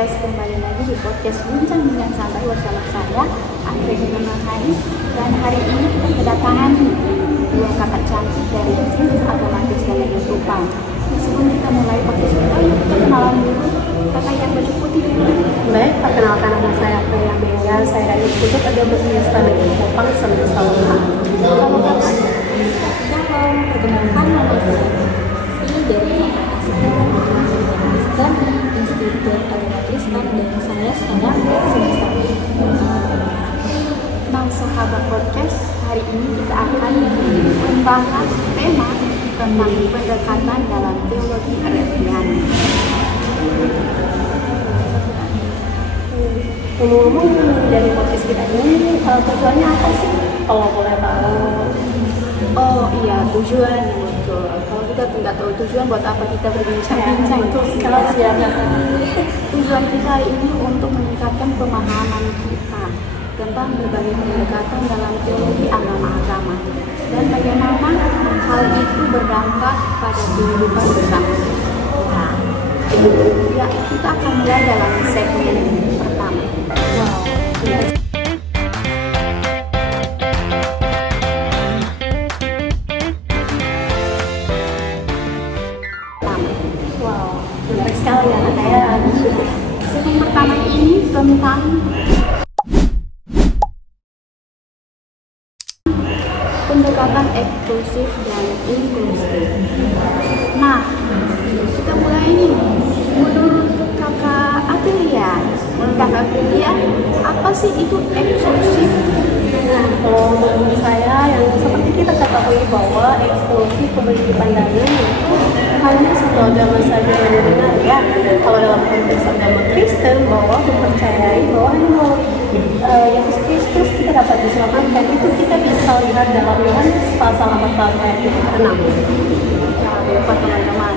Kembali lagi di podcast Bincang-Bincang Santai bersama saya Andre Nurhani. Dan hari ini kita kedatangan dua kakak cantik dari Institut Agama Kristen Tuban. Sebelum kita mulai podcast kita, yuk kita kenalan dulu. Kakak yang baju putih dulu. Baik, perkenalkan nama saya Priya Bengga. Saya dari Institut Agama Kristen Tuban semester 5. Kalau kakak, shalom, perkenalkan nama saya dari Kristen Institut Agama Kristen dan saya sekarang semester 5. Nah, sahabat podcast, hari ini kita akan membahas tema tentang pendekatan dalam teologi Kristen. Ngomong-ngomong dari podcast kita ini, tujuannya apa sih? Kalau boleh tahu. Oh iya, tujuan betul. Kalau kita tidak tahu tujuan, buat apa kita berbincang-bincang? Tujuan kita hari ini untuk meningkatkan pemahaman kita tentang berbagai pendekatan dalam teologi agama-agama dan bagaimana hal itu berdampak pada kehidupan bersama. Nah, ya, kita akan mulai dalam segmen pertama. Wow, menarik sekali ya saya. Segmen pertama ini tentang pendekatan eksklusif dan inklusif. Nah, kita mulai nih. Menurut kakak Atilia, apa sih itu eksklusif? Nah, kalau menurut saya, yang seperti kita ketahui bahwa eksklusif pemberi pandangan itu hanya satu agama saja yang benar ya. Kalau dalam konteks agama Kristen, bahwa mempercayai bahwa hanya melalui Yesus Kristus kita dapat diselamatkan, itu kita bisa lihat dalam Yohanes pasal 14 ayat 6. Jangan lupa teman-teman,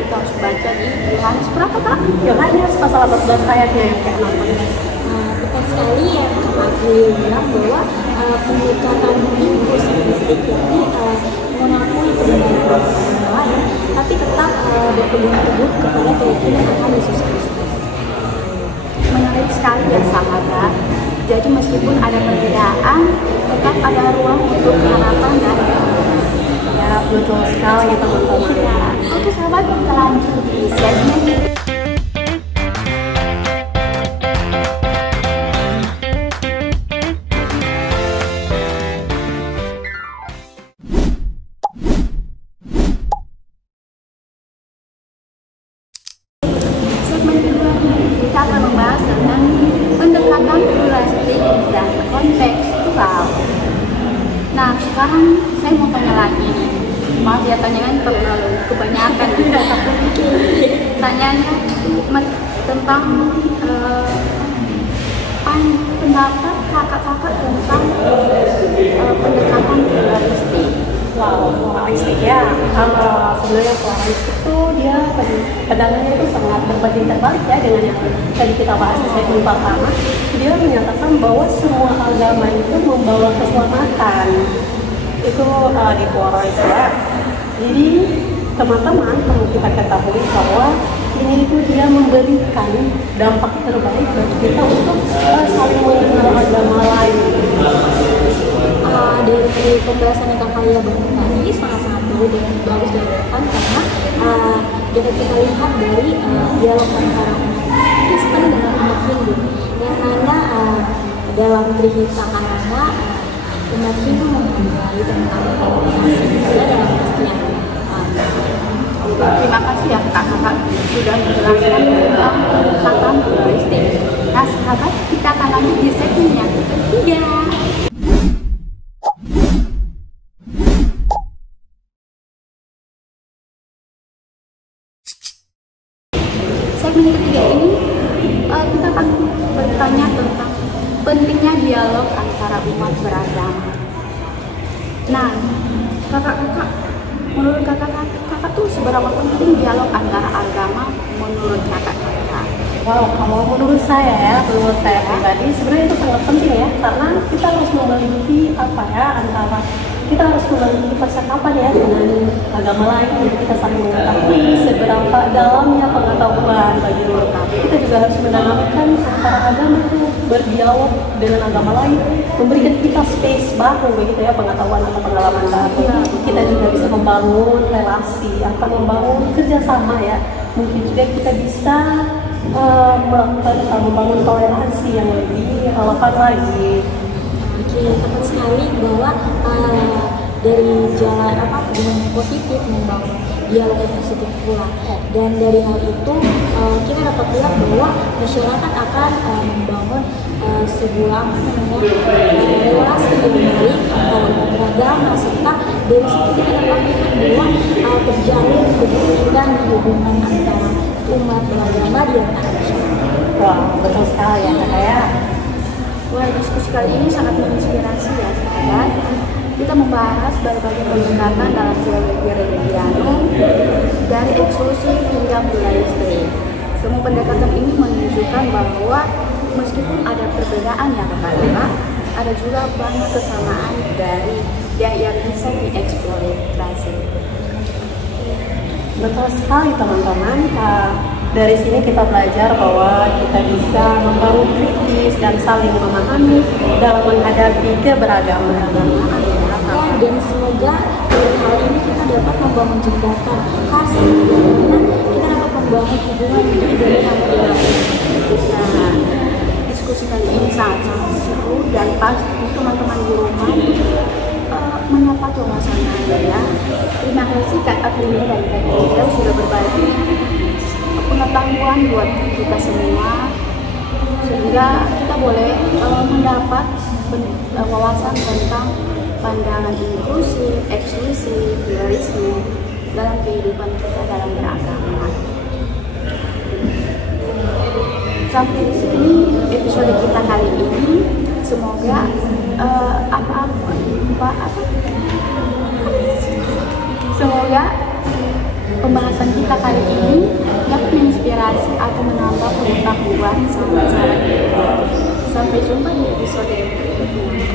kita harus baca di Yohanes berapa kak? Yohanes pasal 14 ayatnya yang ke-6. Tepat sekali yang aku bilang bahwa pendekatan inklusif ini mengakui kebenaran orang lain, tapi tetap berpegang teguh kepada keyakinan akan Yesus Kristus. Menarik sekali ya sahabat. Jadi meskipun ada perbedaan, tetap ada ruang untuk harapan dan kebenaran. Ya, betul sekali teman-teman. Ya, oke sahabat, kita lanjut di segmen kedua. Kita akan membahas tentang pendekatan pluralistik dan kontekstual. Nah, sekarang saya mau tanya lagi. Maaf ya, tanyakan terlalu kebanyakan. Tanyanya tentang pendapat kakak-kakak tentang pendekatan pluralistik. Wow, pluralistik ya. Sebenarnya pluralistik itu dia pandangannya itu sangat berbanding terbalik ya dengan yang tadi kita bahas di segmen pertama. Dia menyatakan bahwa semua agama itu membawa keselamatan. Itu di pluralistik ya. Jadi teman-teman perlu kita ketahui bahwa ini itu dia memberikan dampak terbaik bagi kita untuk saling mengenal agama lain. Dari pembahasan yang kakak lihat tadi sangat-sangat bagus dan relevan karena dapat kita lihat dari dialog antara umat Kristen dengan umat Hindu, yang mana dalam Trihita Karana umat Hindu menghargai tentang komunikasi dalam Kristiani. Terima kasih ya kakak sudah menjelaskan tentang pendekatan pluralistik. Nah sahabat, kita akan lanjut di segmen yang ketiga. Segmen ketiga ini kita akan pentingnya dialog antara umat beragama. Nah, kakak-kakak, menurut kakak tuh seberapa penting dialog antara agama menurut kakak-kakak? Wow, kalau menurut saya pribadi sebenarnya itu sangat penting ya, karena kita harus memiliki kita harus memiliki percakapan ya dengan agama lain untuk kita saling mengetahui seberapa dalamnya pengetahuan bagi mereka. Kita juga harus menanamkan antara agama itu berdialog dengan agama lain, memberikan kita space baru begitu ya, pengetahuan atau pengalaman baru. Kita juga bisa membangun relasi atau membangun kerjasama ya. Mungkin juga kita bisa membangun toleransi yang lebih relevan lagi. Oke, tepat sekali bahwa dari jalan dengan positif membangun dialog yang positif pula. Dan dari hal itu kita dapat lihat bahwa masyarakat akan membangun sebuah relasi yang baik beragama, serta dari situ kita dapat lihat bahwa terjalin kebutuhan hubungan antara umat beragama di antara masyarakat. Wah, betul sekali ya Kak ya. Wah, diskusi kali ini sangat menginspirasi ya sahabat. Kita membahas berbagai pendekatan dalam teologi Reggiano dari eksklusif hingga pluralistik. Semua pendekatan ini menunjukkan bahwa meskipun ada perbedaan ya kakak-kakak, ada juga banyak kesamaan dari yang bisa dieksplorasi. Betul sekali teman-teman. Dari sini kita belajar bahwa kita bisa membangun kritis dan saling memahami dalam menghadapi keberagaman. Dan semoga dari hal ini kita dapat membangun jembatan kasih, dimana kita dapat membangun hubungan dari antara. Nah, diskusi kali ini sangat seru dan pasti teman-teman di rumah menyapa suasana ya. Terima kasih Kak April dan Kak Ida sudah berbagi pengetahuan buat kita semua, sehingga kita boleh mendapat wawasan tentang pandangan inklusif, eksklusif, pluralisme dalam kehidupan kita dalam beragama. Sampai di sini episode kita kali ini. Semoga semoga pembahasan kita kali ini dapat menginspirasi atau menambah pengetahuan sahabat-sahabat kita. Sampai jumpa di episode berikutnya.